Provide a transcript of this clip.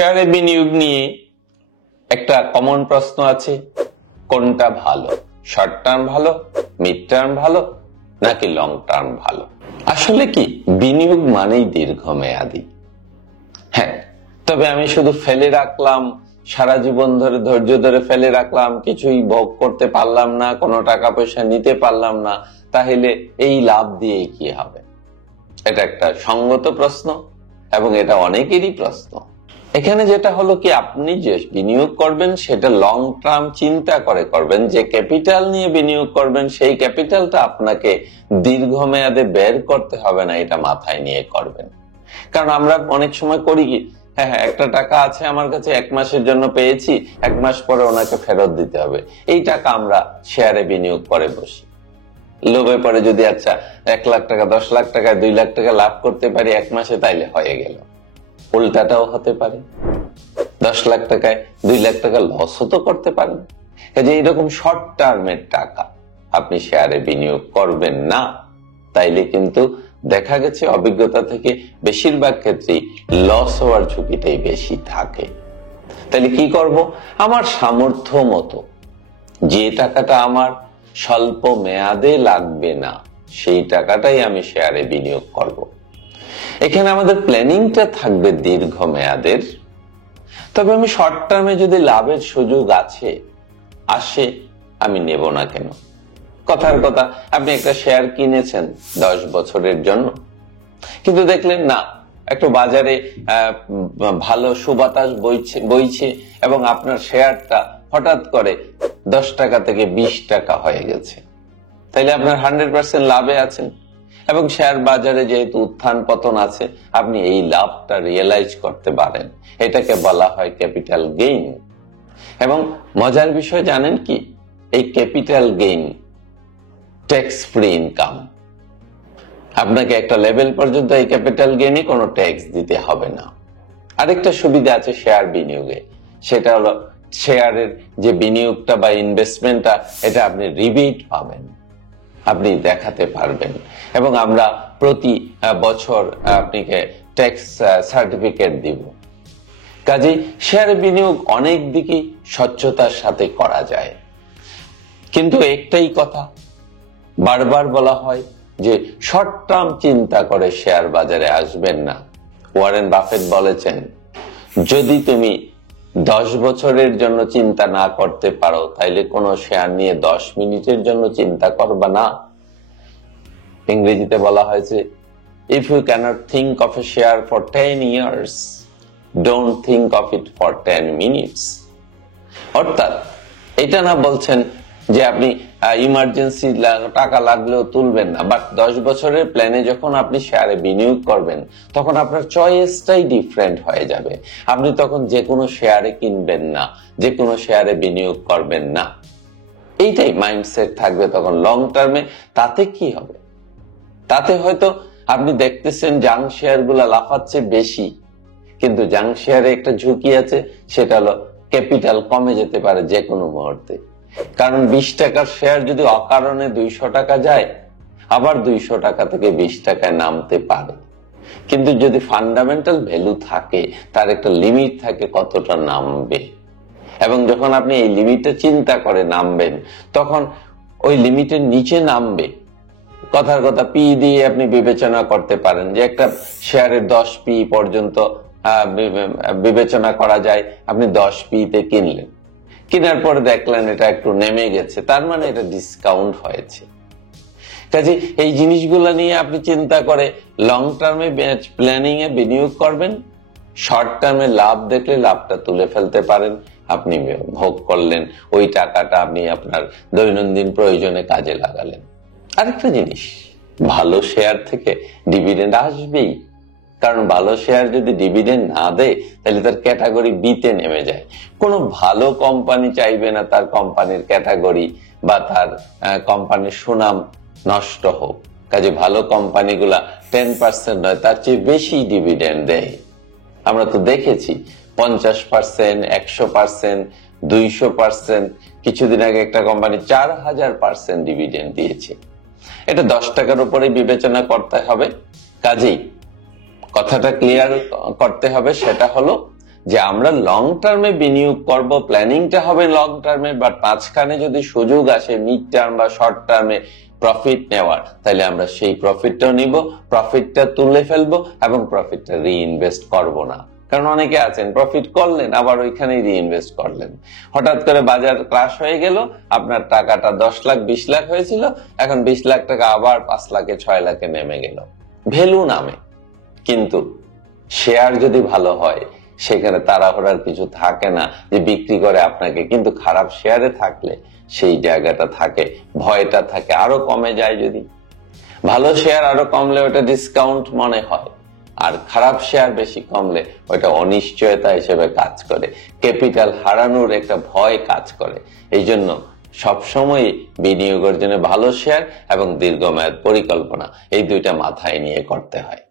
শেয়ারে বিনিয়োগ নিয়ে একটা কমন প্রশ্ন আছে, কোনটা ভালো? শর্ট টার্ম ভালো, মিড টার্ম ভালো, নাকি লং টার্ম ভালো? আসলে কি বিনিয়োগ মানেই দীর্ঘমেয়াদী। হ্যাঁ, তবে আমি শুধু ফেলে রাখলাম, সারা জীবন ধরে ধৈর্য ধরে ফেলে রাখলাম, কিছুই ভোগ করতে পারলাম না, কোনো টাকা পয়সা নিতে পারলাম না, তাহলে এই লাভ দিয়ে কি হবে? এটা একটা সঙ্গত প্রশ্ন এবং এটা অনেকেরই প্রশ্ন। এখানে যেটা হলো কি, আপনি যে বিনিয়োগ করবেন সেটা লং টার্ম চিন্তা করে করবেন। যে ক্যাপিটাল নিয়ে বিনিয়োগ করবেন সেই ক্যাপিটালটা আপনাকে দীর্ঘমেয়াদে বের করতে হবে না, এটা মাথায় নিয়ে করবেন। কারণ আমরা অনেক সময় করি কি, হ্যাঁ একটা টাকা আছে আমার কাছে, 1 মাসের জন্য পেয়েছি, 1 মাস পরে ওনাকে ফেরত দিতে হবে, এই টাকা আমরা শেয়ারে বিনিয়োগ করে বসি। লোভে পরে যদি আচ্ছা 1 লাখ টাকা, 10 লাখ টাকা, 2 লাখ টাকা লাভ করতে পারি 1 মাসে, তাইলে হয়ে গেল। উল্টাটাও হতে পারে, 10 লাখ টাকায় 2 লাখ টাকা লসও তো করতে পারেন। কাজে এইরকম শর্ট টার্মের টাকা আপনি শেয়ারে বিনিয়োগ করবেন না, তাইলে কিন্তু দেখা গেছে অভিজ্ঞতা থেকে বেশিরভাগ ক্ষেত্রেই লস হওয়ার ঝুঁকিটাই বেশি থাকে। তাহলে কি করব? আমার সামর্থ্য মতো যে টাকাটা আমার স্বল্প মেয়াদে লাগবে না সেই টাকাটাই আমি শেয়ারে বিনিয়োগ করব। এখানে আমাদের প্ল্যানিংটা থাকবে দীর্ঘমেয়াদের। তবে আমি শর্ট টার্মে যদি লাভের সুযোগ আসে আমি নেব না কেন? কথার কথা, আপনি একটা শেয়ার কিনেছেন 10 বছরের জন্য, কিন্তু দেখলেন না একটু বাজারে ভালো সুবাতাস বইছে এবং আপনার শেয়ারটা হঠাৎ করে 10 টাকা থেকে 20 টাকা হয়ে গেছে। তাইলে আপনার 100% লাভে আছেন এবং শেয়ার বাজারে যেহেতু উত্থান পতন আছে, আপনি এই লাভটা রিয়েলাইজ করতে পারেন। এটাকে বলা হয় ক্যাপিটাল গেইন। এবং মজার বিষয় জানেন কি, এই capital gain tax free income. আপনাকে একটা লেভেল পর্যন্ত এই ক্যাপিটাল গেইনে কোনো ট্যাক্স দিতে হবে না। আরেকটা সুবিধা আছে শেয়ার বিনিয়োগে, সেটা হলো শেয়ারের যে বিনিয়োগটা বা ইনভেস্টমেন্টটা, এটা আপনি রিবেট পাবেন, আপনি দেখাতে পারবেন। এবং আমরা প্রতি বছর আপনাকে ট্যাক্স সার্টিফিকেট দিব। কাজেই শেয়ার বিনিয়োগ অনেক দিকেই স্বচ্ছতার সাথে করা যায়। কিন্তু একটাই কথা বারবার বলা হয় যে শর্ট টার্ম চিন্তা করে শেয়ার বাজারে আসবেন না। ওয়ারেন বাফেট বলেছেন, যদি তুমি 10 বছরের জন্য চিন্তা না করতে পারো, তাইলে কোনো শেয়ার নিয়ে 10 মিনিটের জন্য চিন্তা করবা না। ইংরেজিতে বলা হয়েছে, if you cannot think of a share for 10 years, don't think of it for 10 minutes. অর্থাৎ এটা না বলছেন যে আপনি ইমার্জেন্সি টাকা লাগলেও তুলবেন না, বাট 10 বছরের প্ল্যানে যখন আপনি শেয়ারে বিনিয়োগ করবেন তখন আপনার চয়েসটাই ডিফারেন্ট হয়ে যাবে। আপনি তখন যে কোনো শেয়ারে কিনবেন না, যে কোনো শেয়ারে বিনিয়োগ করবেন না, এইটাই মাইন্ডসেট থাকবে তখন লং টার্মে। তাতে কি হবে? তাতে হয়তো আপনি দেখতেছেন জাং শেয়ার গুলা লাফাচ্ছে বেশি, কিন্তু জাং শেয়ারে একটা ঝুঁকি আছে, সেটা হলো ক্যাপিটাল কমে যেতে পারে যে কোনো মুহূর্তে। কারণ 20 টাকার শেয়ার যদি অকারণে 200 টাকা যায়, আবার 200 টাকা থেকে 20 টাকায় নামতে পারে। কিন্তু যদি ফান্ডামেন্টাল ভ্যালু থাকে, তার একটা লিমিট থাকে কতটা নামবে। এবং যখন আপনি এই লিমিটটা চিন্তা করে নামবেন, তখন ওই লিমিটের নিচে নামবে। কথার কথা, পি দিয়ে আপনি বিবেচনা করতে পারেন যে একটা শেয়ারের 10 পি পর্যন্ত বিবেচনা করা যায়। আপনি 10 পিতে কিনলেন, কেনার পরে দেখলেন এটা একটু নেমে গেছে, তার মানে এটা ডিসকাউন্ট হয়েছে। কাজে এই জিনিসগুলো নিয়ে আপনি চিন্তা করে লং টার্মে প্ল্যানিং এ বিনিয়োগ করবেন। শর্ট টার্মে লাভ দেখলে লাভটা তুলে ফেলতে পারেন, আপনি ভোগ করলেন, ওই টাকাটা আপনি আপনার দৈনন্দিন প্রয়োজনে কাজে লাগালেন। আরেকটা জিনিস, ভালো শেয়ার থেকে ডিভিডেন্ড আসবেই। কারণ ভালো শেয়ার যদি ডিভিডেন্ড না দেয়, তাহলে তার ক্যাটাগরি বিতে নেমে যায়। কোনো ভালো কোম্পানি চাইবে না তার কোম্পানির ক্যাটাগরি বা তার কোম্পানির সুনাম নষ্ট হোক। কাজে ভালো কোম্পানিগুলা 10% নয়, তার চেয়ে বেশি ডিভিডেন্ড দেয়। আমরা তো দেখেছি 50%, 100%, 200%। কিছুদিন আগে একটা কোম্পানি 4000% ডিভিডেন্ড দিয়েছে। এটা 10 টাকার উপরে বিবেচনা করতে হবে। কাজেই কথাটা ক্লিয়ার করতে হবে, সেটা হলো যে আমরা লং টার্মে বিনিয়োগ করব, প্ল্যানিংটা হবে লং টার্মে, বাট মাঝখানে যদি সুযোগ আসে মিড টার্ম বা শর্ট টার্মে প্রফিট নেওয়ার, তাহলে আমরা সেই প্রফিটটাও নিব, প্রফিটটা তুলে ফেলবো এবং প্রফিটটা রিইনভেস্ট করব না। কারণ অনেকে আছেন প্রফিট করলেন আবার ওইখানেই রিইনভেস্ট করলেন, হঠাৎ করে বাজার ক্রাশ হয়ে গেল, আপনার টাকাটা 10 লাখ 20 লাখ হয়েছিল, এখন 20 লাখ টাকা আবার 5 লাখে 6 লাখে নেমে গেল, ভ্যালু নামে। কিন্তু শেয়ার যদি ভালো হয় সেখানে তাড়াহুড়ার কিছু থাকে না যে বিক্রি করে আপনাকে, কিন্তু খারাপ শেয়ারে থাকলে সেই জায়গাটা থাকে, ভয়টা থাকে, আরো কমে যায়। যদি ভালো শেয়ার আরো কমলে ওটা ডিসকাউন্ট মনে হয়, আর খারাপ শেয়ার বেশি কমলে ওটা অনিশ্চয়তা হিসেবে কাজ করে, ক্যাপিটাল হারানোর একটা ভয় কাজ করে। এই জন্য সবসময় বিনিয়োগের জন্য ভালো শেয়ার এবং দীর্ঘমেয়াদ পরিকল্পনা এই দুইটা মাথায় নিয়ে করতে হয়।